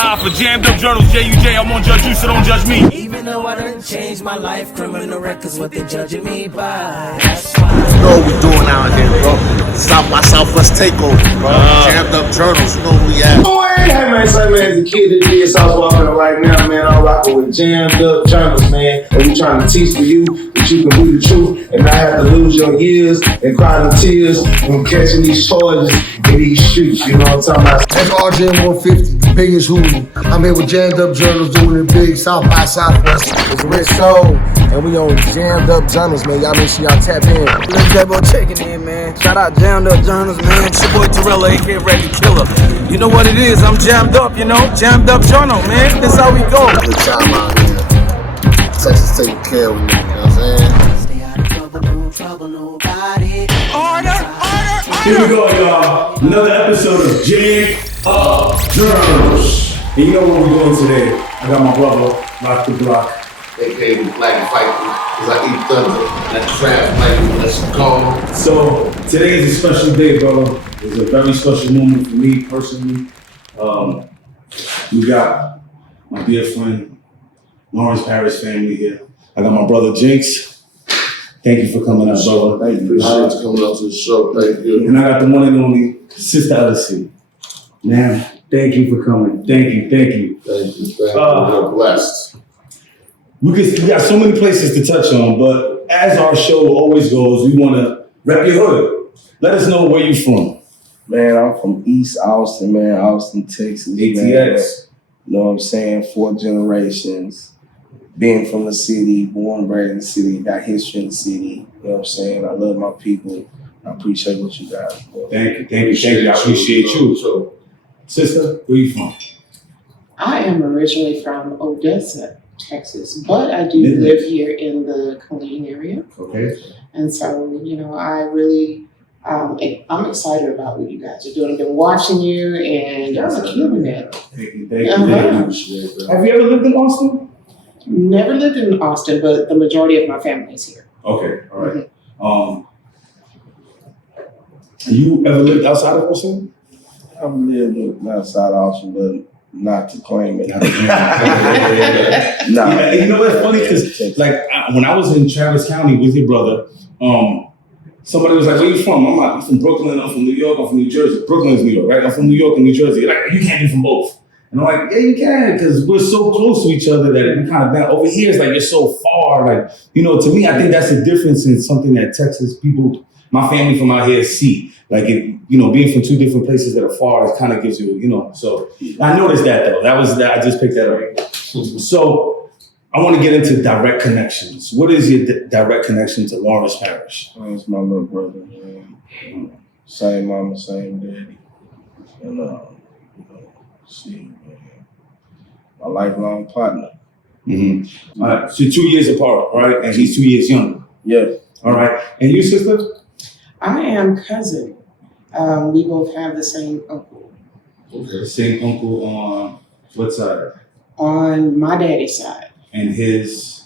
for Jammed Up Journals, JUJ. I'm on Judge You, so don't judge me. Even though I done changed my life, criminal records what they judging me by. That's why. You know what we doing out here, bro. South by Southwest takeover, bro. Jammed Up Journals, you know who we at. Hey man, so man, as a kid that did South Walking right now, man, I'm rocking with Jammed Up Journals, man. And we trying to teach for you that you can be the truth and not have to lose your years and cry the tears when catching these charges in these streets. You know what I'm talking about? That's RJ 150, the biggest hoodie. I'm here with Jammed Up Journals doing it big, South by Southwest. It's Rich Soul, and we on Jammed Up Journals, man. Y'all make sure y'all tap in. Little J-Bo checking in, man. Shout out Jammed Up Journals, man. It's your boy Terrell, aka Reggie Killer. You know what it is? I'm jammed up, you know? Jammed Up Journal, man. That's how we go. Good time out here. Texas taking care of me, you know what I'm saying? Stay out of trouble, no trouble, nobody. Order. Here we go, y'all. Another episode of Jammed Up Journals. And you know what we're doing today? I got my brother, Rock the Block. AKA the Black Viper, because I eat thunder. That trap like let's go. So today is a special day, brother. It's a very special moment for me personally. We got my dear friend Lawrence Parish family here. I got my brother Jinx. Thank you for coming out, brother. Thank you. Appreciate you coming out to the show. Thank you. And I got the one and only Sister Odyssey. Man, thank you for coming. Thank you. Thank you. We're blessed. We got so many places to touch on, but as our show always goes, we want to rep your hood. Let us know where you from. Man, I'm from East Austin, man. Austin, Texas. ATX. Man. You know what I'm saying? 4 generations. Being from the city, born and raised in the city, got history in the city. You know what I'm saying? I love my people. I appreciate what you got. Thank you. I appreciate you. So, sister, where you from? I am originally from Odessa, Texas, but I do live here in the Killeen area. Okay. And so, you know, I really, I'm excited about what you guys are doing. I've been watching you and y'all are killing it. Thank you. Have you ever lived in Austin? Never lived in Austin, but the majority of my family is here. Okay, all right. You ever lived outside of Austin? I've lived outside Austin, but not to claim it. Nah. You know what's funny? Because when I was in Travis County with your brother, somebody was like, "Where you from?" I'm from Brooklyn. I'm from New York. I'm from New Jersey. Brooklyn's New York, right? I'm from New York and New Jersey. Like, you can't be from both. And I'm like, yeah, you can, because we're so close to each other that we kind of over here. It's like you're so far. Like, you know, to me, I think that's the difference in something that Texas people, my family from out here, see. Like, you know, being from 2 different places that are far, it kind of gives you, you know. So I noticed that though. I just picked that up. So I want to get into direct connections. What is your direct connection to Lawrence Parish? It's my little brother, man. Same mama, same daddy. And, my lifelong partner. Mm-hmm. All right, so 2 years apart, right? And he's 2 years younger. Yeah. All right. And you, sister? I am cousin. We both have the same uncle. Okay. Same uncle on what side? On my daddy's side. And his?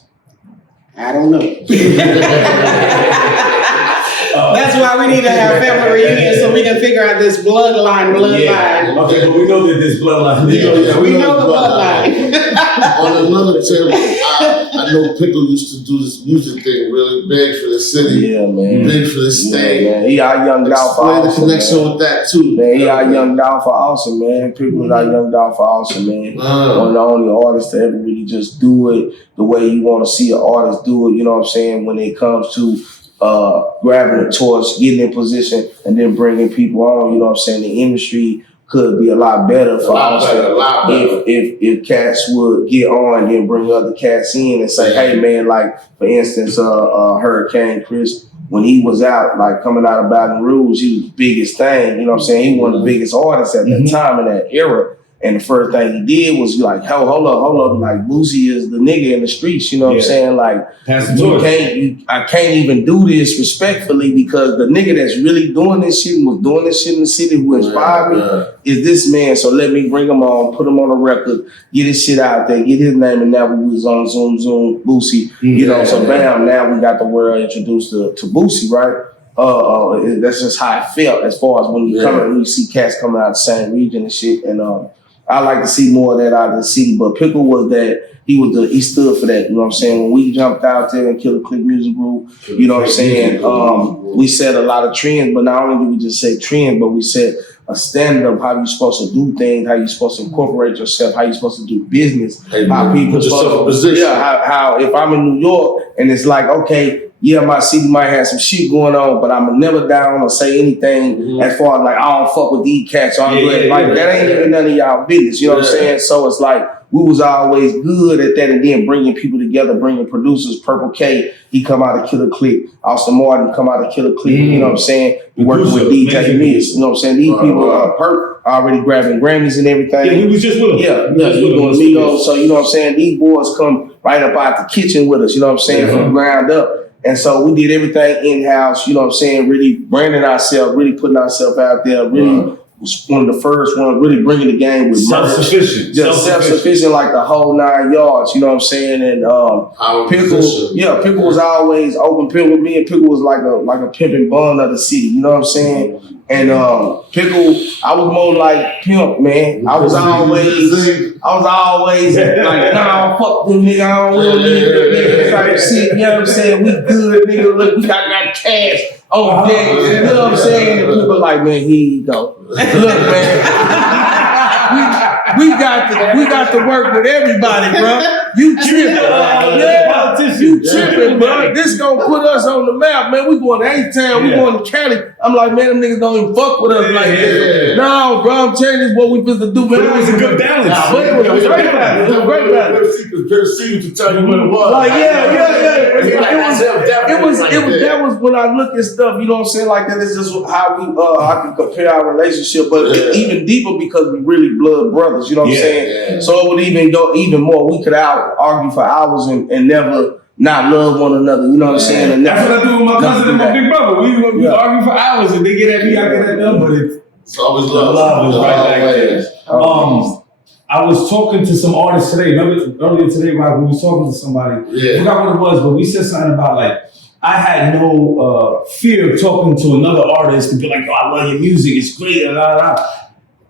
I don't know. That's why we need to have family reunion so we can figure out this bloodline. Yeah. Okay, but we know that this bloodline. We know the bloodline. On another tip, I know Pickle used to do this music thing really big for the city. Yeah, man. Big for the state. Yeah, man. He our young dog for Austin. Explain the connection with that too. Man, he our young dog for Austin, man. Pickle is our young dog for Austin, man. One of the only artists to ever really just do it the way you want to see an artist do it, you know what I'm saying, when it comes to grabbing a torch, getting in position, and then bringing people on. You know what I'm saying? The industry could be a lot better for us if cats would get on and then bring other cats in and say, hey man, like for instance, Hurricane Chris, when he was out, like coming out of Baton Rouge, he was the biggest thing. You know what I'm saying? He was one of the biggest artists at that time in that era. And the first thing he did was like, hold up. Like, Boosie is the nigga in the streets. You know what I'm saying? Like, I can't even do this respectfully because the nigga that's really doing this shit and was doing this shit in the city who inspired me is this man. So let me bring him on, put him on a record, get his shit out there, get his name. And now we was on Zoom, Boosie. You know, so bam, now we got the world introduced to Boosie, right? That's just how I felt as far as when you come and you see cats coming out of the same region and shit. And I like to see more of that out of the city. But Pickle was that. He stood for that. You know what I'm saying? When we jumped out there and Killer Click Music Group, you know what I'm saying? We set a lot of trends, but not only did we just say trends, but we set a standard of how you're supposed to do things, how you're supposed to incorporate yourself, how you're supposed to do business, how people supposed to, how if I'm in New York and it's like, okay, yeah, my city might have some shit going on, but I'm never down or say anything as far as like, I don't fuck with these cats. That ain't even none of y'all business. You know what I'm saying? So it's like, we was always good at that, and then bringing people together, bringing producers. Purple K, he come out of Killer Click. Austin Martin come out of Killer Click. You know what I'm saying? We working with DJ Miss. You know what I'm saying? These people are already grabbing Grammys and everything. Yeah, we was just with them. Yeah, he doing Migos. So you know what I'm saying? These boys come right up out the kitchen with us. You know what I'm saying? From the ground up. And so we did everything in-house. You know what I'm saying? Really branding ourselves, really putting ourselves out there, really. Was one of the first ones really bringing the game with self-sufficient. Just self-sufficient like the whole 9 yards, you know what I'm saying? And Pickle was always open. Pickle, me and Pickle was like a pimping bun of the city, you know what I'm saying? And Pickle, I was more like pimp, man. I was always like, nah, fuck them nigga, I don't really need that nigga type shit, you know what I'm saying? We good, nigga, look, we got cash on deck, you know what I'm saying? And people like, man, here you go. Look, man, we got to work with everybody, bro. You tripping, you tripping, bro. This gonna put us on the map, man. We going to H-Town, we going to Cali. I'm like, man, them niggas don't even fuck with us like this. No, bro, I'm telling you this what we supposed to do, man. It was a good balance. It was a great balance. It was a great balance. To tell you what it was. Like, that was when I look at stuff, you know what I'm saying? Like that is just how we I can compare our relationship, but even deeper because we really blood brothers, you know what I'm saying? So it would even go even more. We could argue for hours and never not love one another, you know what I'm saying? And that's what I do with my cousin and my big brother. We argue for hours and they get at me, I get at them, but it's always love. Love is right back there. I was talking to some artists today. Remember earlier today, Rob, we was talking to somebody. I forgot what it was, but we said something about like, I had no fear of talking to another artist to be like, oh, I love your music, it's great, A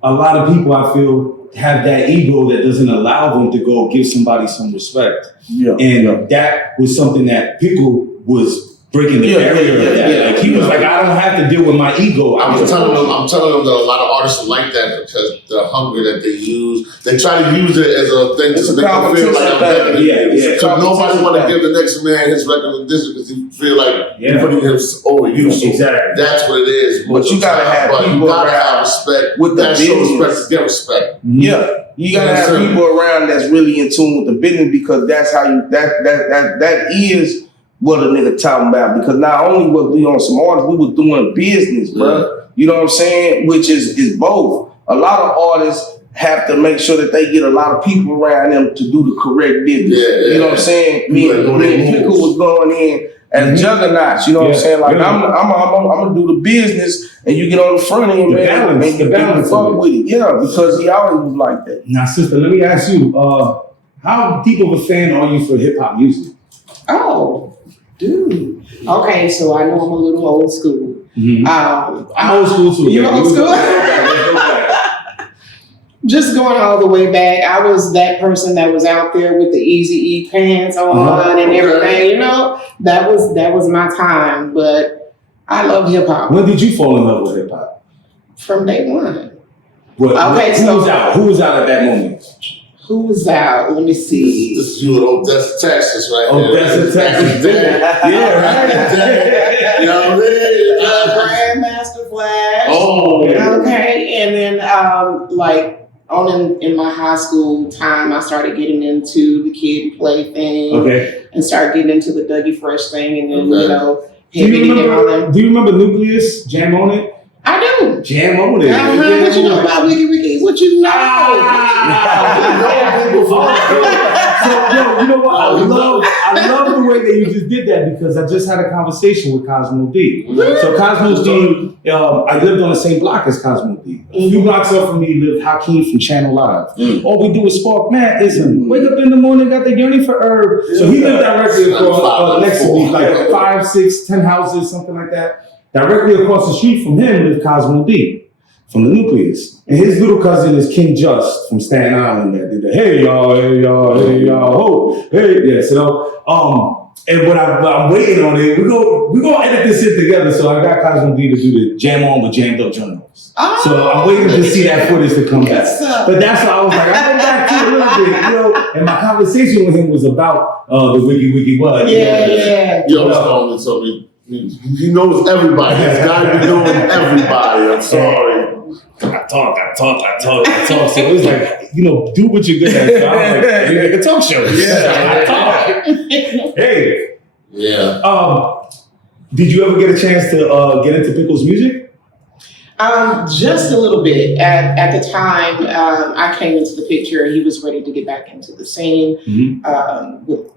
lot of people, I feel, have that ego that doesn't allow them to go give somebody some respect. That was something that Pickle was breaking the barrier of that. Like he was like, I don't have to deal with my ego. I'm telling them that a lot of artists are like that because the hunger that they use, they try to use it as a thing to make them feel like I'm better. So nobody want to give the next man his recognition because he feel like putting him over you. So that's what it is. But you gotta have people you gotta have respect. With the business. Get respect. Yeah. You gotta have people around that's really in tune with the business because that's how you that is what a nigga talking about, because not only was we on some artists, we was doing business, bro. You know what I'm saying? Which is both. A lot of artists have to make sure that they get a lot of people around them to do the correct business. You know what I'm saying? Me and Pickle was going in as juggernauts. You know what I'm saying? Like I'm gonna do the business, and you get on the front end, man, and you fuck with it. Yeah, because he always was like that. Now, sister, let me ask you, how deep of a fan are you for hip hop music? Oh. Dude. Okay, so I know I'm a little old school. I'm old school too. You're old school? Just going all the way back, I was that person that was out there with the Eazy-E pants on and everything, you know? That was my time, but I love hip hop. When did you fall in love with hip hop? From day one. Who was out at that moment? Who was out? Let me see. This is you in Odessa, Texas, right? Odessa, Texas. You know what I mean? Grandmaster Flash. Oh. Okay. And then in my high school time, I started getting into the Kid Play thing. Okay. And started getting into the Dougie Fresh thing. And then, do you remember Nucleus, Jam On It? I do. Jam On It. What you know about Wiki Wiki? What you know? So, you know what? I love the way that you just did that because I just had a conversation with Cosmo D. So Cosmo D, I lived on the same block as Cosmo D. A few blocks up from me lived Hakeem from Channel Live. All we do is spark madism. Wake up in the morning, got the yearning for herb. So he lived directly across next to me, like 5, 6, 10 houses, something like that. Directly across the street from him lived Cosmo D. from the Nucleus. And his little cousin is King Just from Staten Island that did the hey y'all, ho, hey, yeah. So and what I'm waiting on it, we're gonna edit this shit together. So I got Cosmo D to do the Jam On with Jammed Up Journals. So I'm waiting to see that footage to come back. But that's why I was like, I'm going back to it a little bit, you know. And my conversation with him was about the Wiggy What. Yeah. Yo, Stone, so he knows everybody. He's got to be knowing everybody. I'm sorry. I talk. So it was like, you know, do what you're good at. So I was like, you make a talk show. Yeah, I talk. Hey. Yeah. Did you ever get a chance to get into Pickle's music? Just a little bit. At the time, I came into the picture. He was ready to get back into the scene with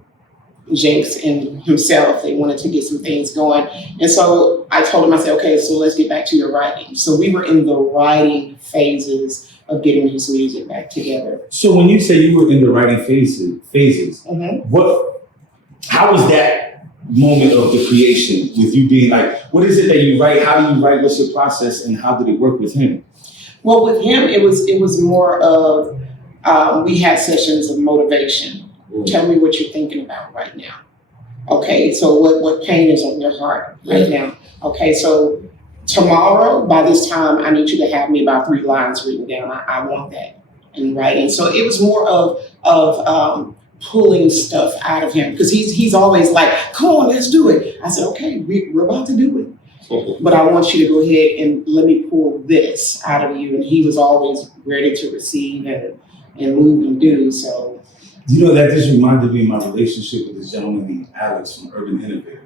Jinx and himself. They wanted to get some things going. And so I told him, I said, okay, so let's get back to your writing. So we were in the writing phases of getting his music back together. So when you say you were in the writing phases, how was that moment of the creation with you being like, what is it that you write? How do you write? What's your process? And how did it work with him? Well, with him, it was more of, we had sessions of motivation. Tell me what you're thinking about right now. Okay, so what pain is on your heart right now? Okay, so tomorrow, by this time, I need you to have me about 3 lines written down. I want that in writing. So it was more of pulling stuff out of him, because he's always like, come on, let's do it. I said, okay, we're about to do it. But I want you to go ahead and let me pull this out of you. And he was always ready to receive and move and do. So. You know, that just reminded me of my relationship with this gentleman named Alex from Urban Innovator.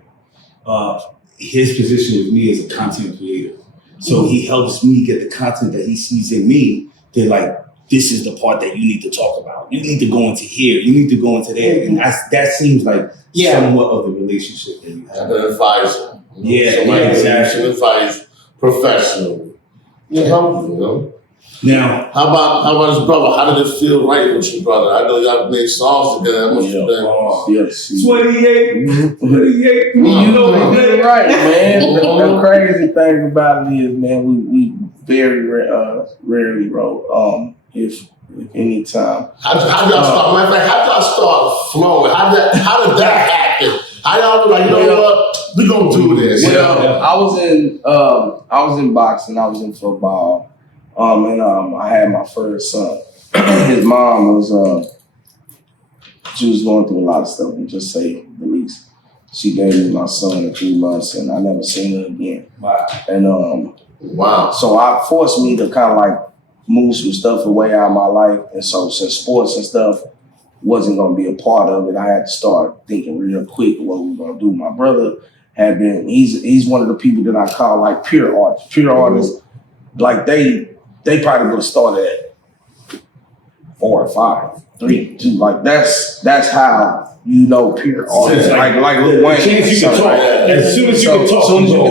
His position with me is a content creator. So he helps me get the content that he sees in me. They're like, this is the part that you need to talk about. You need to go into here. You need to go into there. And that seems like somewhat of the relationship that you have. An advisor. Exactly. An advisor professionally. You know? Now, how about his brother? How did it feel writing with your brother? I know y'all made songs together. That must have been 28. 28. You know what right, man. The crazy thing about it is, man, we very rarely wrote. If any time. How did y'all start? Matter of fact, how did y'all start flowing? How did that happen? How y'all be like, you know what? We gonna do this. Well, I was in boxing. I was in football. I had my first son. His mom was she was going through a lot of stuff, and just say the least. She gave me my son in 3 months, and I never seen her again. Wow. And so I forced me to kind of like move some stuff away out of my life. And so since sports and stuff wasn't going to be a part of it, I had to start thinking real quick what we were going to do. My brother had been, he's one of the people that I call like pure artists. Pure artists, like they probably would have started at 4 or 5, 3, 2. Like that's how you know pure artists. Like Lil Wayne. As soon as you can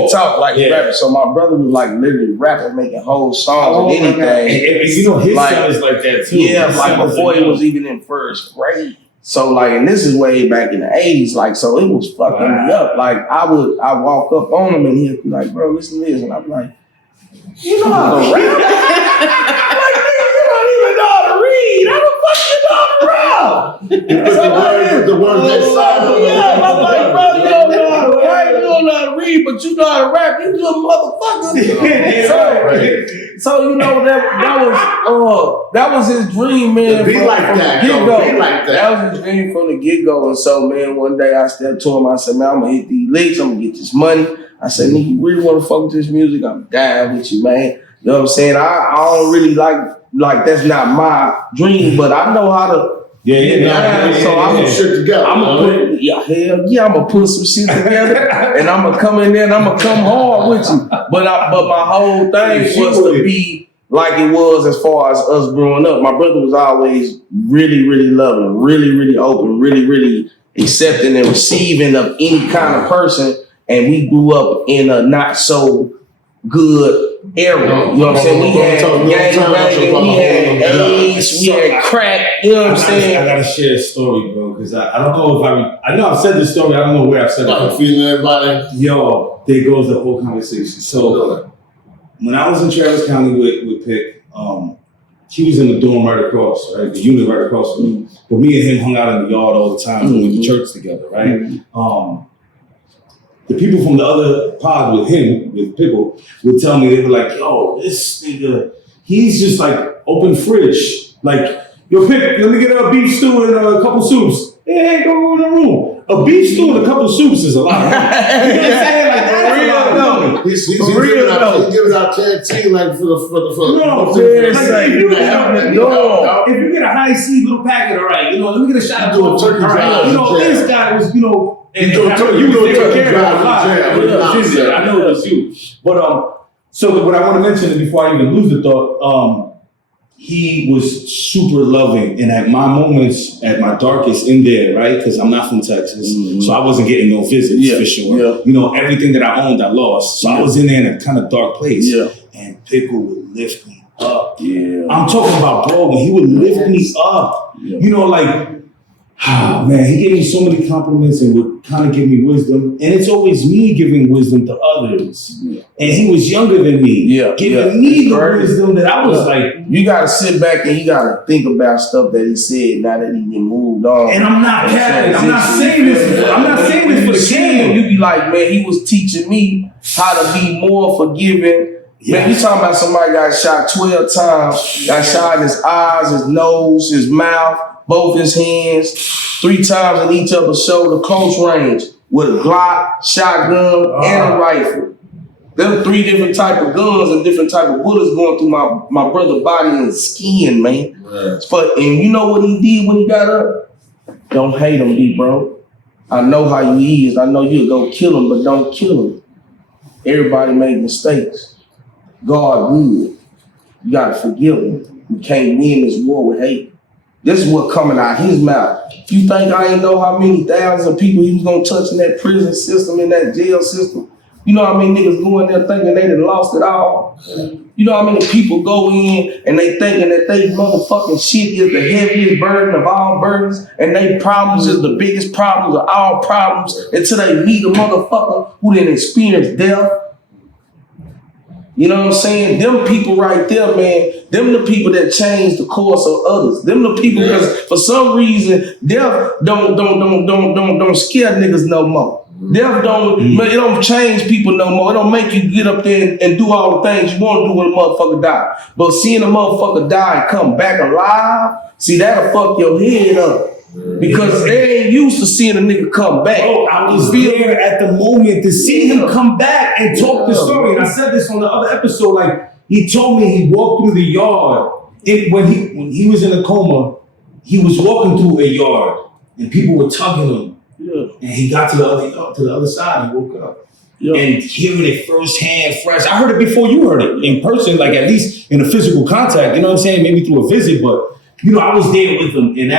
talk, like rapping. So my brother was like literally rapping, making whole songs and anything. And you know his son is like that too. Yeah, like before he was even in first grade. So like, and this is way back in the 80s. Like, so it was fucking me up. Like I walk up on him and he'd be like, bro, listen to this. And I'd be like, you know how to rap? I'm like, nigga, you don't even know how to read. How the fuck you know how to rap? The word that sound. Yeah, I'm like, bro, you don't know how to write, you don't know how to read, but you know how to rap. You good motherfucker. So you know that was his dream, man. Be like that, get-go. Be like that. That was his dream from the get-go. And so, man, one day I stepped to him. I said, man, I'm gonna hit these licks. I'm gonna get this money. I said, nigga, you really want to fuck with this music? I'm down with you, man. You know what I'm saying? I don't really like that's not my dream, but I know how to. So I'm gonna shit together. I'm gonna put some shit together, and I'm gonna come in there and I'm gonna come hard with you. But my whole thing was to be like it was as far as us growing up. My brother was always really, really loving, really, really open, really, really accepting and receiving of any kind of person. And we grew up in a not so good era. You know what I'm saying? We had gangbanging, we had AIDS, we had crack. You know what I'm saying? I gotta share a story, bro, because I don't know if I know I've said this story. I don't know where I've said it. Feeling everybody. Yo, there goes the whole conversation. So when I was in Travis County with Pick, he was in the dorm right across, right? The unit right across from me. But me and him hung out in the yard all the time. We went to church together, right? The people from the other pod with him, with Pickle, would tell me, they were like, yo, this nigga, he's just like open fridge. Like, yo, Pick, let me get a beef stew and a couple soups. Hey, go in the room. A beef stew and a couple soups is a lot of money. You know what I'm saying? Like, that's a lot of money. He's giving out canteen like for no, if you get a high C little packet, all right, let me get a shot of turkey. All right, this guy was, and you was taking care of a lot. I know it was you. But so what I want to mention is before I even lose the thought, he was super loving, and at my moments, at my darkest in there, right? Because I'm not from Texas, so I wasn't getting no visits for sure. Yeah. Everything that I owned, I lost. So I was in there in a kind of dark place. Yeah. And Pickle would lift me up. Yeah. I'm talking about, bro, when he would lift me up. Yeah. Man, he gave me so many compliments and would kind of give me wisdom. And it's always me giving wisdom to others. Yeah. And he was younger than me, giving me the wisdom that I was like. You got to sit back and you got to think about stuff that he said now that he been moved on. And I'm not capping. I'm not saying this. I'm not saying this for the game. You be like, man, he was teaching me how to be more forgiving. Yeah. Man, you talking about somebody got shot 12 times, got shot in his eyes, his nose, his mouth, both his hands, 3 times in each other's shoulder, close range, with a Glock, shotgun, and a rifle. There were 3 different type of guns and different type of bullets going through my brother's body and skin, man. Right. And you know what he did when he got up? Don't hate him, bro. I know how he is. I know you'll go kill him, but don't kill him. Everybody made mistakes. God good. You gotta forgive him. You can't win this war with hate. This is what coming out his mouth. You think I ain't know how many thousands of people he was gonna touch in that prison system, in that jail system? You know how many niggas go in there thinking they done lost it all? You know how many people go in and they thinking that they motherfucking shit is the heaviest burden of all burdens and they problems is the biggest problems of all problems until they meet a motherfucker who didn't experience death. You know what I'm saying? Them people right there, man, them the people that change the course of others. Them the people, because for some reason, death don't scare niggas no more. Death it don't change people no more. It don't make you get up there and do all the things you want to do when a motherfucker die. But seeing a motherfucker die and come back alive, see, that'll fuck your head up. Because they ain't used to seeing a nigga come back. Bro, I was there at the moment to see him come back and talk the story. And I said this on the other episode. Like, he told me he walked through the yard. When he was in a coma, he was walking through a yard and people were tugging him. Yeah. And he got to the other side and woke up. Yeah. And hearing it firsthand, fresh. I heard it before you heard it in person, like at least in a physical contact. You know what I'm saying? Maybe through a visit, but I was there with him, and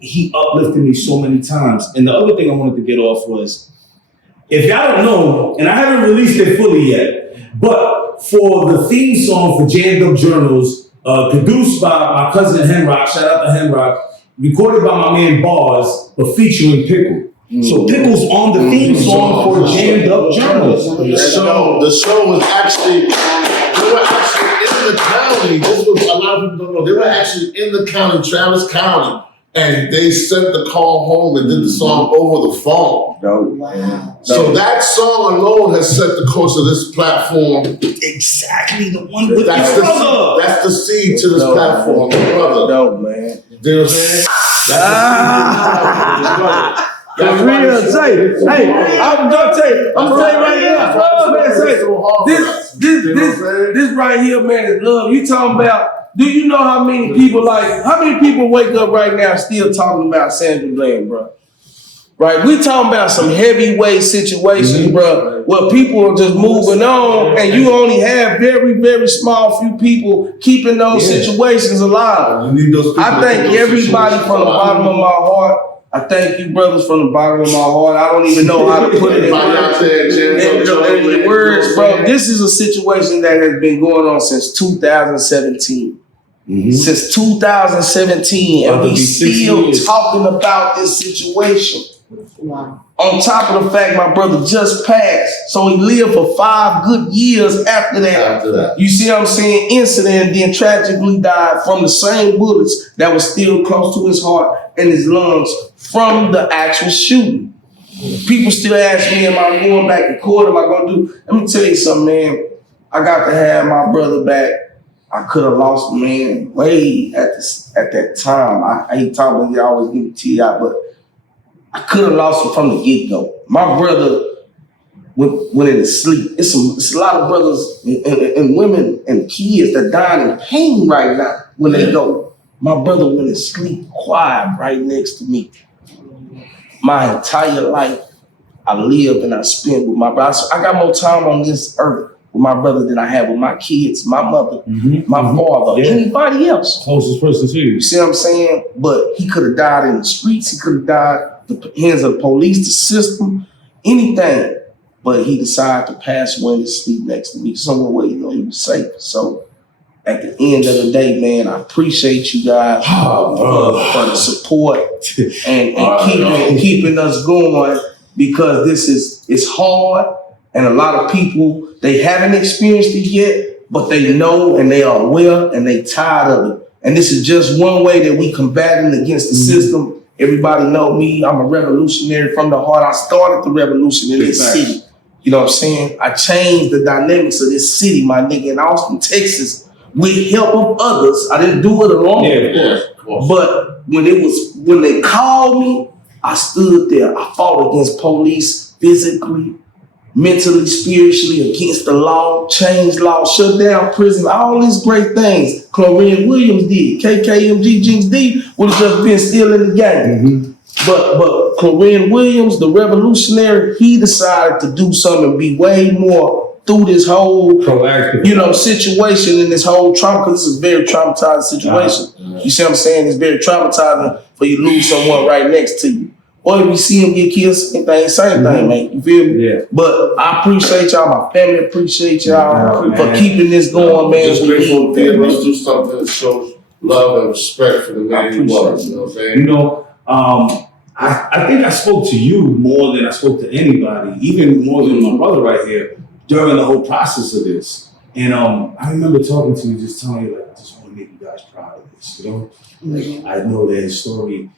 he uplifted me so many times. And the other thing I wanted to get off was, if y'all don't know, and I haven't released it fully yet, but for the theme song for Jammed Up Journals, produced by my cousin Henrock, shout out to Henrock, recorded by my man Bars, but featuring Pickle. So Pickle's on the theme song for Jammed Up Journals. The show was actually, they were actually in the county. This was, a lot of people don't know, they were actually in the county, Travis County, and they sent the call home and did the song over the phone. Wow. So that song alone has set the course of this platform. Exactly, the one with that's your brother. That's the seed to this platform, brother. Dope, man. You know what I'm saying? That's real. I'm gonna tell you right here. This right here, man, is love. You talking about? Do you know how many people wake up right now still talking about Sandra Bland, bro? Right, we talking about some heavyweight situations, bro, where people are just moving on, and you only have very, very small few people keeping those situations alive. You need those people. I thank everybody from the bottom of my heart. I thank you, brothers, from the bottom of my heart. I don't even know how to put it in words, bro. This is a situation that has been going on since 2017. Since 2017, and we still talking about this situation. Wow. On top of the fact my brother just passed, so he lived for 5 good years after that. You see what I'm saying? Incident, and then tragically died from the same bullets that was still close to his heart and his lungs from the actual shooting. People still ask me, am I going back to court? Am I going to do? Let me tell you something, man. I got to have my brother back. I could have lost man way at that time. I hate talking, they always give me T.I., but I could have lost him from the get-go. My brother went into sleep. It's a lot of brothers and women and kids that dying in pain right now when they go. My brother went to sleep quiet right next to me. My entire life, I live and I spend with my brother. I got more time on this earth with my brother than I have with my kids, my mother, my father, anybody else. Closest person to you. You see what I'm saying? But he could have died in the streets. He could have died at the hands of the police, the system, anything. But he decided to pass away and sleep next to me somewhere where he was safe. So at the end of the day, man, I appreciate you guys for the support and keeping us going, because it's hard, and a lot of people, they haven't experienced it yet, but they know and they are aware and they tired of it. And this is just one way that we combating against the system. Everybody know me, I'm a revolutionary from the heart. I started the revolution in this city. You know what I'm saying? I changed the dynamics of this city, my nigga, in Austin, Texas, with help of others. I didn't do it alone, of course. But when they called me, I stood there. I fought against police physically, mentally, spiritually, against the law, changed law, shut down prison, all these great things Clorian Williams did. KKMG Jinx D would have just been still in the game. But Clorian Williams, the revolutionary, he decided to do something and be way more through this whole proactive, situation and this whole trauma, because this is a very traumatizing situation. You see what I'm saying? It's very traumatizing for you to lose someone right next to you. Or if you see him get killed, same thing, man. You feel me? Yeah. But I appreciate y'all. My family appreciate y'all for keeping this going, man. Just grateful to be able to do something that shows love and respect for the man he was. You know what I'm saying? You know, I think I spoke to you more than I spoke to anybody, even more than my brother right here, during the whole process of this. And I remember talking to you, just telling you, like, I just want to make you guys proud of this, you know? Like, I know that story.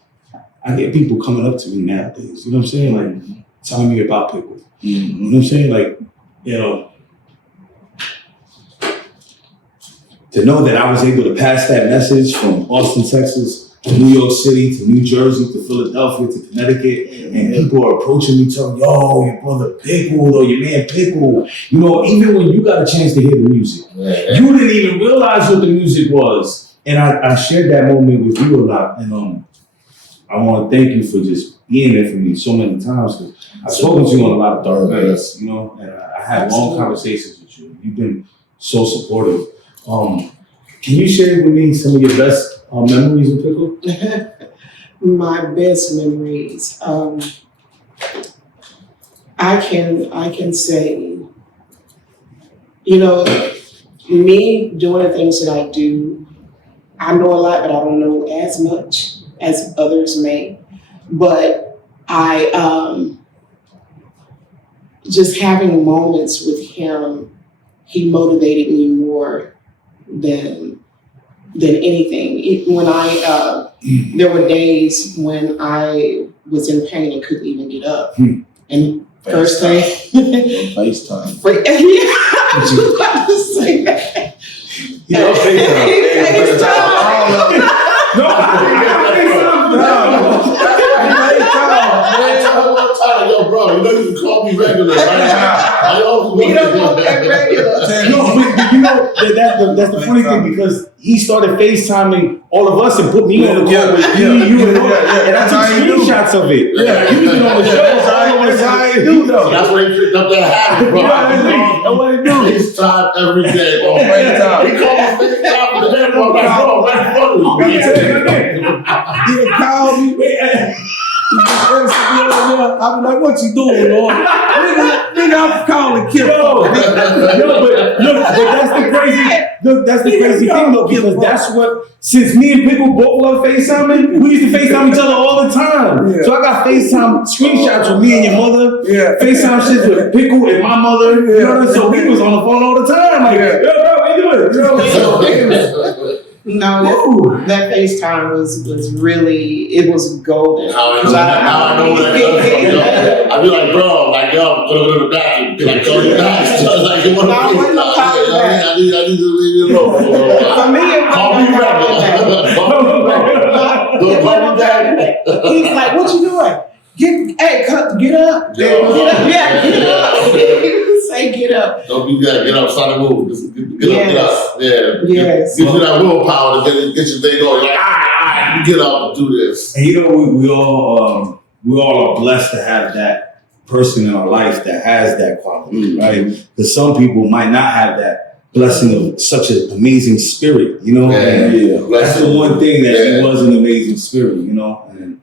I get people coming up to me nowadays, you know what I'm saying? Like, telling me about people. You know what I'm saying? Like, to know that I was able to pass that message from Austin, Texas, to New York City, to New Jersey, to Philadelphia, to Connecticut, and people are approaching me telling, yo, your brother Pickle, or your man Pickle. You know, even when you got a chance to hear the music, you didn't even realize what the music was. And I shared that moment with you a lot. And I want to thank you for just being there for me so many times, because I've spoken to you on a lot of dark nights, you know, and I had long conversations with you. You've been so supportive. Can you share with me some of your best memories of Pickle? My best memories. I can say, me doing the things that I do, I know a lot, but I don't know as much as others may. But I just having moments with him, he motivated me more than anything. When there were days when I was in pain and couldn't even get up. And first thing, FaceTime. I was about to say that. FaceTime. No, yo, bro, you can call me regular, right? You don't want that regular. No, but you know, that's the funny thing, because he started FaceTiming all of us and put me on the call with you and all that. And I took screenshots of it. Yeah, you even on the show. That's how you do, though. That's where he picked up that habit, bro. That's what he do. FaceTime every day on FaceTime. He called me FaceTime for the day, bro. Like, bro, right in front of me. He called me. I'm like, what you doing, Lord? Nigga, I'm calling Kip. But that's the look, that's the crazy thing though, because that's what, since me and Pickle both love FaceTiming, we used to FaceTime each other all the time. Yeah. So I got FaceTime screenshots with me and your mother, FaceTime shit with Pickle and my mother, you know what I mean? So we was on the phone all the time, like, yo, bro, what you doing? No, that FaceTime was really, it was golden. Now I know where that comes from. I be like, bro, like, yo, go to the bathroom. Be like, call you back. Like, you want to I need to leave you alone. For me, it call me back. Call me back. He's like, what you doing? Get up. Get up. Say get up. Don't do that. Get up, start to move. Get up. Yeah. Yes. Give you that willpower to get your day going. Like, all right, get up and do this. And you know, we all are blessed to have that person in our life that has that quality, right? Because some people might not have that blessing of such an amazing spirit, you know? That's the one thing that he was, an amazing spirit, you know? And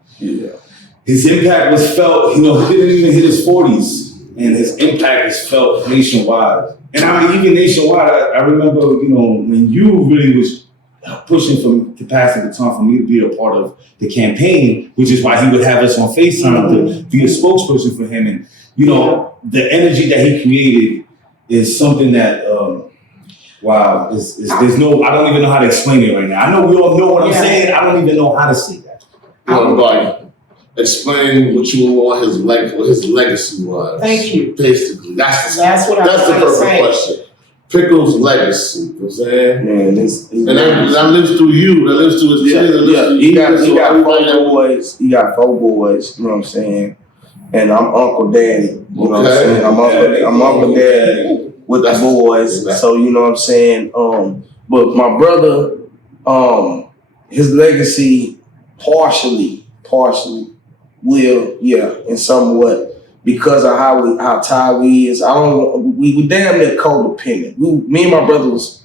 his impact was felt, you know, he didn't even hit his 40s, and his impact is felt nationwide. And I mean, even nationwide, I remember, you know, when you really was pushing to pass the baton for me to be a part of the campaign, which is why he would have us on FaceTime to be a spokesperson for him. And, you know, the energy that he created is something that, wow, there's no, I don't even know how to explain it right now. I know we all know what I'm saying. I don't even know how to say that. Like, explain what you want what his legacy was. Thank you. Basically, that's what I'm that's the trying to perfect say. question. Pickle's legacy, you know what I'm saying? Man, and that lives through you, that lives through his kids, he got 4 boys, you know what I'm saying? And I'm Uncle Daddy, you know what I'm saying? I'm Uncle Daddy with the boys, so you know what I'm saying? But my brother, his legacy partially will, in somewhat, because of how tight we is. We damn near codependent. Me and my brother was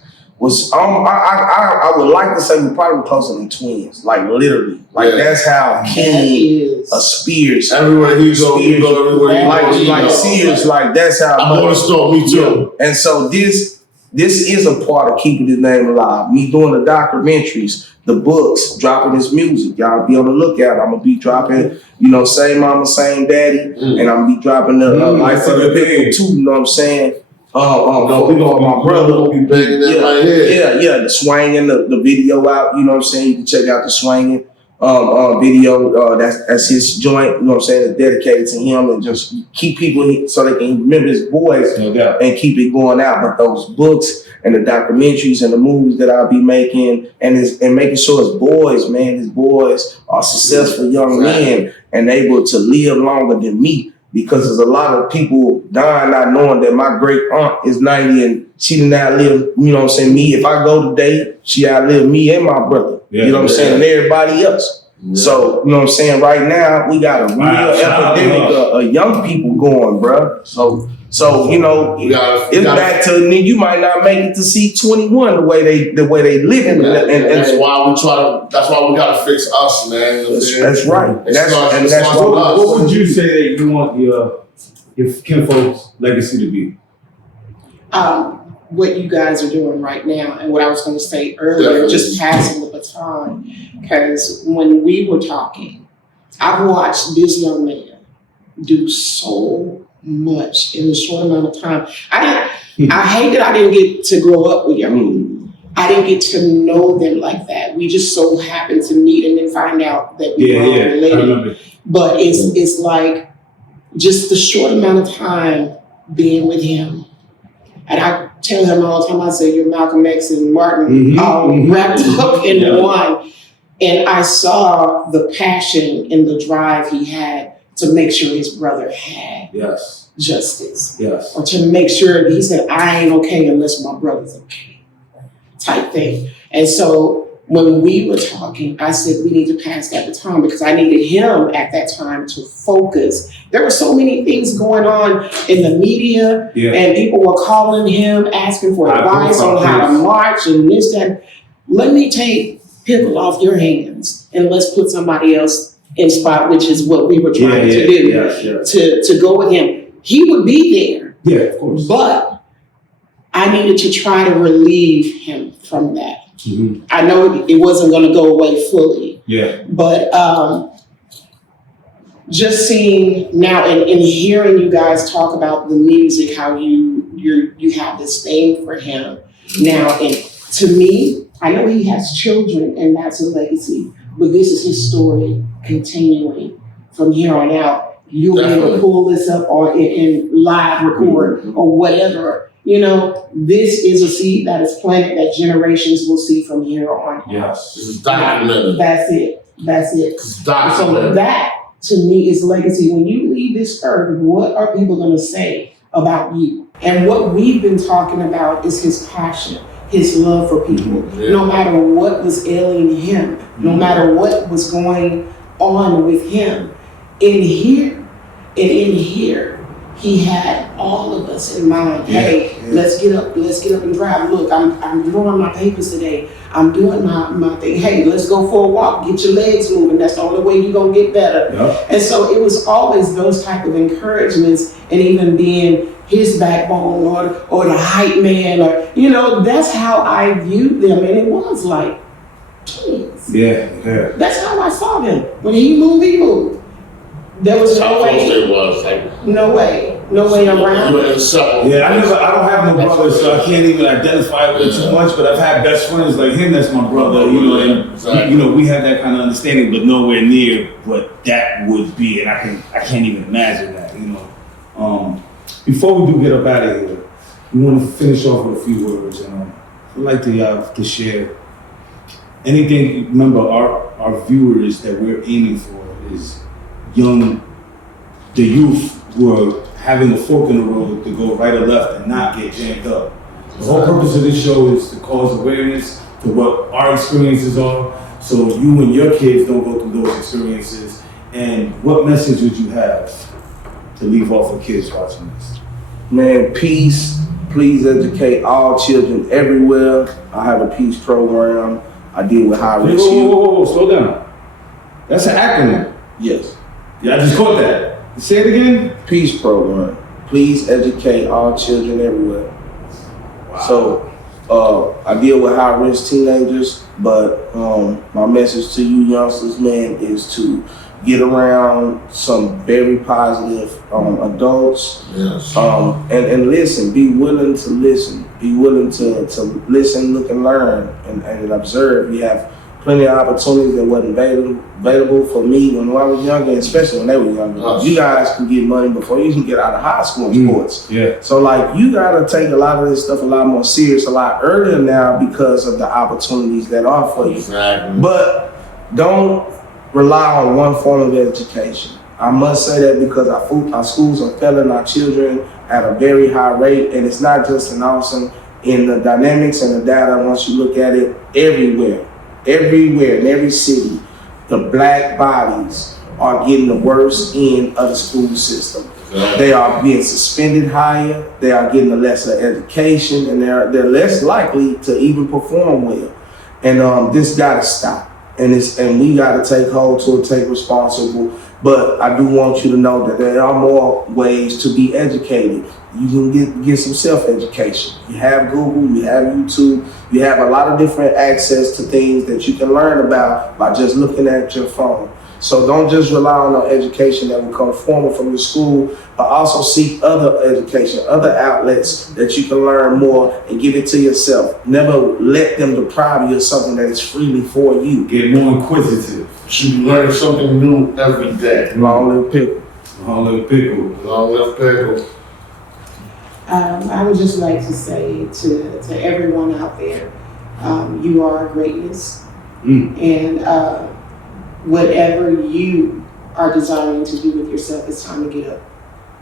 I would like to say we probably were closer than twins, like literally. Like that's how keen a Spears. Everywhere he go everywhere he goes. Like Sears, like that's how. I'm on the store, me too. And so this is a part of keeping his name alive. Me doing the documentaries, the books, dropping his music. Y'all be on the lookout. I'm gonna be dropping, you know, Same Mama, Same Daddy, and I'm gonna be dropping the Life of the Pickle too. You know what I'm saying? We know my brother. Be banging that right here. The swinging, the video out. You know what I'm saying? You can check out the swinging video. That's his joint. You know what I'm saying? It's dedicated to him, and just keep people so they can remember his voice and keep it going out. But those books and the documentaries and the movies that I'll be making, and making sure his boys are successful young men and able to live longer than me. Because there's a lot of people dying not knowing that my great aunt is 90 and she did not live, you know what I'm saying, me. If I go today, she outlived me and my brother. You know what I'm saying? And everybody else. So, you know what I'm saying? Right now, we got a real epidemic of young people going, bro. So you know, it's back to you might not make it to see 21 the way they living. And that's why we gotta fix us, man. That's right. That's what would you say that you want your kinfolk's legacy to be? What you guys are doing right now, and what I was going to say earlier, just passing the baton. Because when we were talking, I've watched this young man do so much in a short amount of time. I hate that I didn't get to grow up with young. I didn't get to know them like that. We just so happened to meet and then find out that we were all related. But it's like just the short amount of time being with him. And I tell him all the time, I say, you're Malcolm X and Martin all wrapped up in one. And I saw the passion and the drive he had to make sure his brother had justice. Or to make sure, he said, I ain't okay unless my brother's okay, type thing. And so when we were talking, I said, we need to pass that baton, because I needed him at that time to focus. There were so many things going on in the media, and people were calling him, asking for advice on how to march and this, that. Let me take Pickle off your hands and let's put somebody else in spot, which is what we were trying to do, to go with him. He would be there. Yeah, of course. But I needed to try to relieve him from that. Mm-hmm. I know it wasn't going to go away fully. Yeah. But just seeing now and hearing you guys talk about the music, how you have this thing for him now, and to me, I know he has children and that's a legacy, but this is his story continuing from here on out. You'll be able to pull this up on in live record or whatever. You know, this is a seed that is planted that generations will see from here on out. Yes. This is documented. That's it. That's it. It's documented. So that to me is legacy. When you leave this earth, what are people going to say about you? And what we've been talking about is his passion, his love for people. Yeah. No matter what was ailing him, no matter what was going on with him, in here, he had all of us in mind. Yeah. Hey, let's get up and drive. Look, I'm doing my papers today. I'm doing my thing. Hey, let's go for a walk. Get your legs moving. That's the only way you're gonna get better. Yep. And so it was always those type of encouragements, and even being his backbone or the hype man, or that's how I viewed them, and it was like kids. Yeah. That's how I saw them. When he moved. There was no way around. You were inseparable. Yeah, I don't have no brothers, so I can't even identify with it too much. But I've had best friends like him. That's my brother, and Exactly. we have that kind of understanding, but nowhere near what that would be, and I can't even imagine that. Before we do get up out of here, we want to finish off with a few words, and I'd like to share anything. Remember, our viewers that we're aiming for is the youth who are having a fork in the road to go right or left and not get jammed up. The whole purpose of this show is to cause awareness to what our experiences are, so you and your kids don't go through those experiences. And what message would you have to leave off for kids watching this? Man, peace. Please educate all children everywhere. I have a peace program. I deal with high-risk youth. Whoa, slow down. That's an acronym. Yes. Yeah, I just caught that. Say it again. Peace program. Please educate all children everywhere. Wow. So, I deal with high-risk teenagers, but my message to you youngsters, man, is to get around some very positive adults. Yes. And listen. Be willing to listen. Be willing to listen, look, and learn, and observe. We have plenty of opportunities that wasn't available for me when I was younger, especially when they were younger. You guys can get money before you can get out of high school in sports. Yeah. So you gotta take a lot of this stuff a lot more serious, a lot earlier now because of the opportunities that are for you. Exactly. But don't rely on one form of education. I must say that because our schools are failing our children at a very high rate, and it's not just in Austin. In the dynamics and the data, once you look at it, everywhere, in every city, the black bodies are getting the worst end of the school system. They are being suspended higher, they are getting a lesser education, and they're less likely to even perform well. And this gotta stop. And we gotta take hold to it, take responsible. But I do want you to know that there are more ways to be educated. You can get some self-education. You have Google, you have YouTube, you have a lot of different access to things that you can learn about by just looking at your phone. So don't just rely on the education that will come formal from your school, but also seek other education, other outlets that you can learn more and give it to yourself. Never let them deprive you of something that is freely for you. Get more inquisitive. You learn something new every day. Long live pickle. Long live pickle. Long live pickle. I would just like to say to everyone out there, you are greatness. And whatever you are desiring to do with yourself, it's time to get up.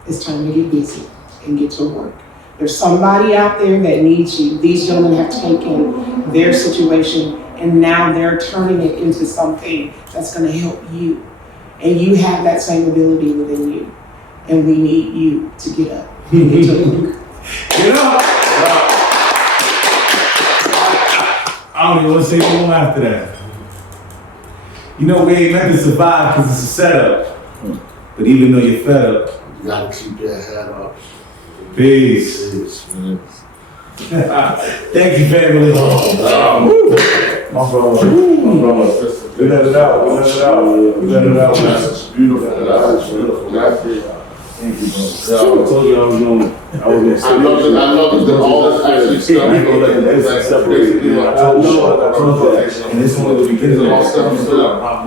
It's time to get busy and get to work. There's somebody out there that needs you. These gentlemen have taken their situation and now they're turning it into something that's going to help you. And you have that same ability within you. And we need you to get up and get to work. Get up! I don't even want to say anything after that. We ain't meant to survive because it's a setup. But even though you're fed up, You gotta keep your head up. peace. Peace, man. Thank you, family. My brother. We let it out. That's beautiful. Thank you, bro. I told you I was gonna I love that all this actually stuff. I told you. And this one was the beginning of all stuff.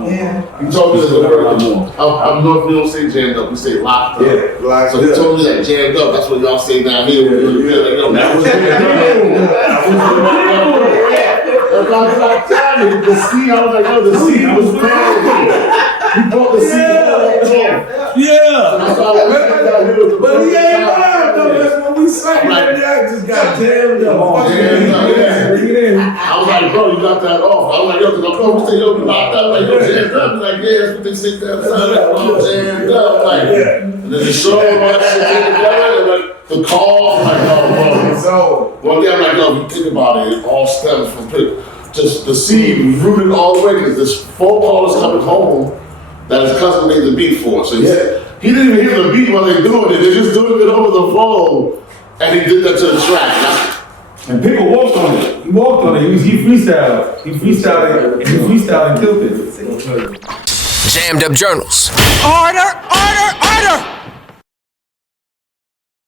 Yeah. You told me that the word up north we don't say jammed up, we say locked up. Yeah, so he told me that jammed up, that's what y'all say down here. That was the sea, I was like, oh, the sea was bad. He brought the sea. Yeah. But he ain't lying though. That's what we say. I just got jammed up. I was like, bro, you got that off. I was like, yo, because I'm probably say, yo, you locked up. Like, yo, jammed up. He's like, yeah, that's what they say down south. I'm jammed up. Like, and then the show, all that shit together, like the call, I'm like, oh, bro. So one day I'm like, yo, you think about it, it all stems from just the seed rooted all the way because this phone call is coming home that his cousin made the beat for. So he didn't even hear the beat while they're doing it. They're just doing it over the phone. And he did that to the track. And people walked on it. He walked on it. He freestyled. He freestyled and killed it. Jammed Up Journals. Order!